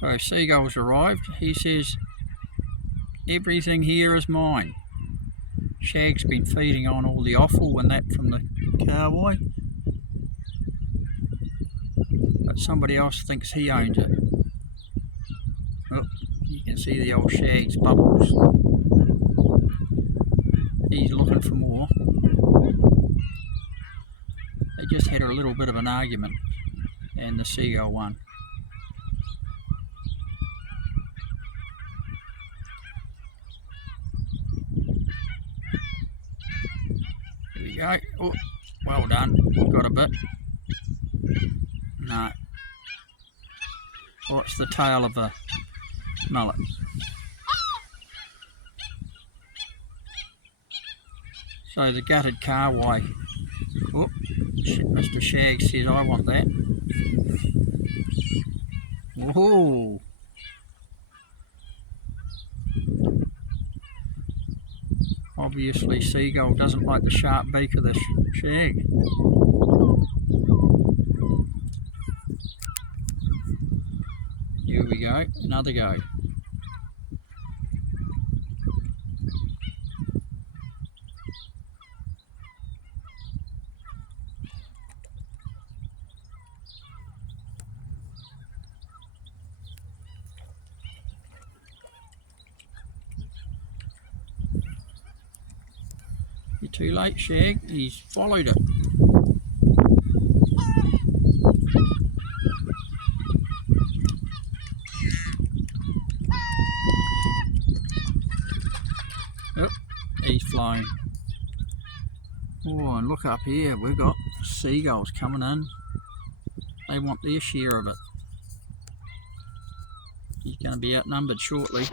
So Seagull's arrived. He says, everything here is mine. Shag's been feeding on all the offal and that from the kahawai, but somebody else thinks he owns it. Oh, you can see the old Shag's bubbles. He's looking for more. They just had a little bit of an argument and the Seagull won. Here we go. Oh, well done. Got a bit. No. What's the tail of a mullet? So the gutted kahawai. Oh, Mr. Shag says, I want that. Whoa! Obviously Seagull doesn't like the sharp beak of the Shag. Here we go, another go. You're too late, Shag. He's followed it. Oh, he's flying. Oh, and look up here. We've got seagulls coming in. They want their share of it. He's going to be outnumbered shortly.